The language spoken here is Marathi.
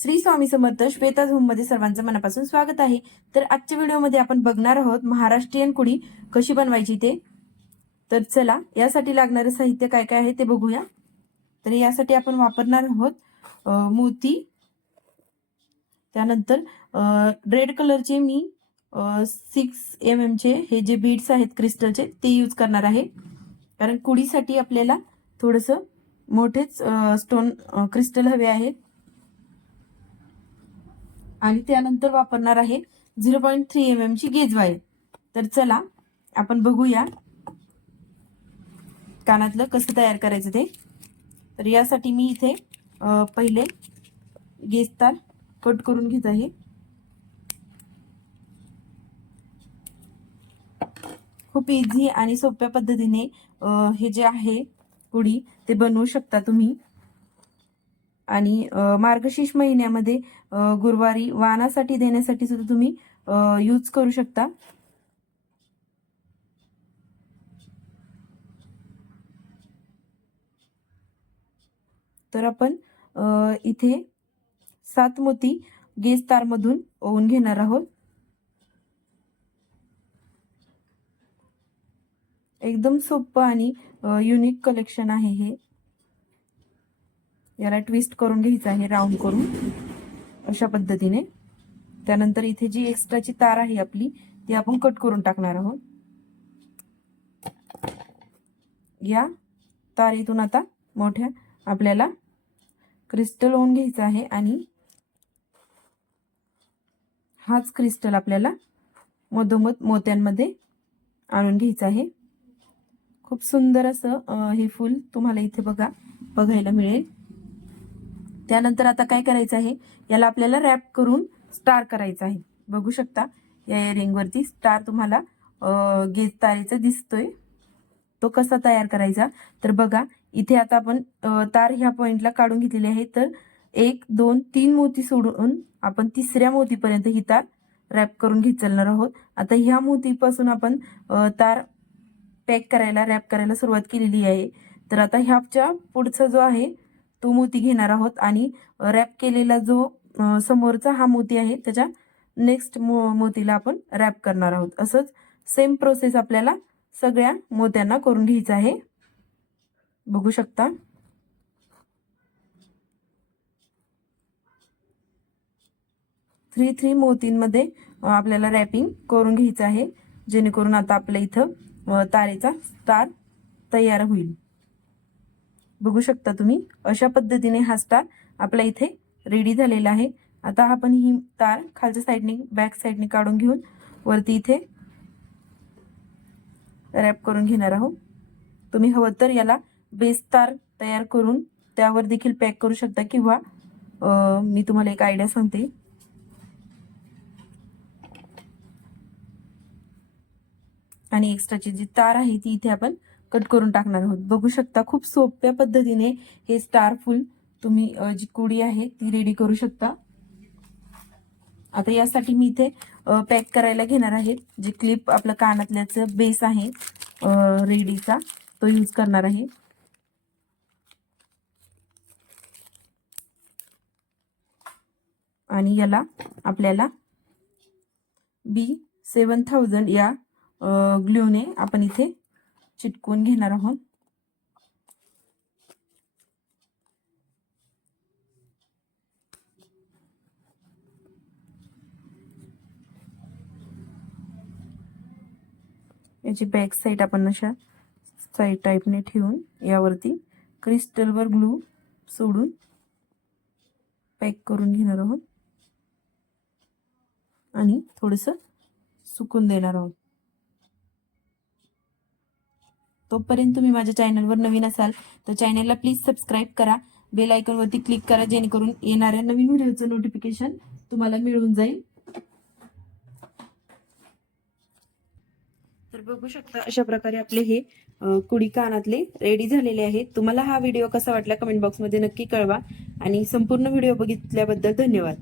श्री स्वामी समर्थ श्वेता झूम मध्ये सर्वांचं मनापासून स्वागत आहे। तर आजच्या व्हिडिओमध्ये आपण बघणार आहोत महाराष्ट्रीयन कुडी कशी बनवायची ते। तर चला यासाठी लागणारे साहित्य काय काय आहे ते बघूया। तर यासाठी आपण वापरणार आहोत मोती, त्यानंतर रेड कलरचे मी 6 mm चे हे जे बीड्स आहेत क्रिस्टलचे ते यूज करणार आहे, कारण कुडीसाठी आपल्याला थोडंसं मोठेच स्टोन क्रिस्टल हवे आहेत। आणि त्यानंतर वापरणार आहे 0.3 mm ची गेज वायर। तर चला आपण बघूया कानातलं कसं तयार करायचं ते। तर यासाठी मी इथे पहिले गेज तार कट करून घेत आहे। खूप इझी आणि सोप्या पद्धतीने हे जे आहे कुडी ते बनवू शकता तुम्ही। आणि मार्गशीर्ष महिन्यामध्ये गुरुवारी वाणासाठी देण्यासाठी सुद्धा तुम्ही यूज करू शकता। तर आपण इथे 7 मोती गेज तार मधून ओवून घेणार आहोत। एकदम सोपं आणि युनिक कलेक्शन आहे हे। याला ट्विस्ट करून घ्यायचं आहे राउंड करून अशा पद्धतीने। त्यानंतर इथे जी एक्स्ट्राची तार आहे आपली ती आपण कट करून टाकणार आहोत। या तारेतून आता मोठ्या आपल्याला क्रिस्टल ओवून घ्यायचा आहे आणि हाच क्रिस्टल आपल्याला मधोमध मोत्यांमध्ये आणून घ्यायचा आहे। खूप सुंदर असं हे फूल तुम्हाला इथे बघायला मिळेल। त्यानंतर आता काय करायचं आहे, याला आपल्याला रॅप करून स्टार करायचा आहे। बघू शकता या इयरिंग वरती स्टार तुम्हाला गेज तारेचा दिसतोय। तो कसा तयार करायचा तर बघा, इथे आता आपण तार ह्या पॉइंटला काढून घेतलेली आहे। तर 1 2 3 मोती सोडून आपण तिसऱ्या मोतीपर्यंत ही तार रॅप करून घेत चालणार आहोत। आता ह्या मोतीपासून आपण तार पॅक करायला रॅप करायला सुरुवात केलेली आहे। तर आता ह्याच्या पुढचा जो आहे तो मोती घेणार आहोत आणि रॅप केलेला जो समोरचा हा मोती आहे त्याच्या नेक्स्ट मोतीला आपण रॅप करणार आहोत। असंच सेम प्रोसेस आपल्याला सगळ्या मोत्यांना करून घ्यायचं आहे। बघू शकता थ्री मोतींमध्ये आपल्याला रॅपिंग करून घ्यायचं आहे, जेणेकरून आता आपल्या इथं तारेचा स्टार तयार होईल। बघू शकता तुम्ही अशा पद्धतीने हा स्टार आपल्या इथे रेडी झालेला आहे। आता आपण ही तार खालच्या साइडने बॅक साइडने काढून घेऊन वरती इथे रॅप करून घेणार आहोत। तुम्ही हवं तर याला बेस तार तयार करून त्यावर देखील पॅक करू शकता, किंवा मी तुम्हाला एक आयडिया सांगते। आणि एक्स्ट्राची जी तार आहे ती इथे आपण कट करून टाकणार आहोत। बघू शकता खूप सोप्या पद्धतीने हे स्टार फुल तुम्ही जी कुडी आहे ती रेडी करू शकता। आता यासाठी मी इथे पॅक करायला घेणार आहे जे क्लिप आपलं कानातल्याचं बेस आहे रेडीचा तो यूज करणार आहे। आणि याला आपल्याला B7000 या ग्लूने आपण इथे चिटकवून घेणार आहोत। याची बॅक साइड आपण अशा साइड टाइपने ठेवून यावरती क्रिस्टलवर ग्लू सोडून पॅक करून घेणार आहोत आणि थोडंसं सुकून देणार आहोत। तोपर्यंत तुम्ही माझ्या चॅनलवर नवीन असाल तर चॅनलला प्लीज सबस्क्राईब करा, बेल आयकॉन वरती क्लिक करा, जेणेकरून येणाऱ्या नवीन व्हिडिओचं नोटिफिकेशन तुम्हाला मिळून जाईल। तर बघू शकता अशा प्रकारे आपले हे कुडी कानातले रेडी झालेले आहेत। तुम्हाला हा व्हिडिओ कसा वाटला कमेंट बॉक्समध्ये नक्की कळवा आणि संपूर्ण व्हिडिओ बघितल्याबद्दल धन्यवाद।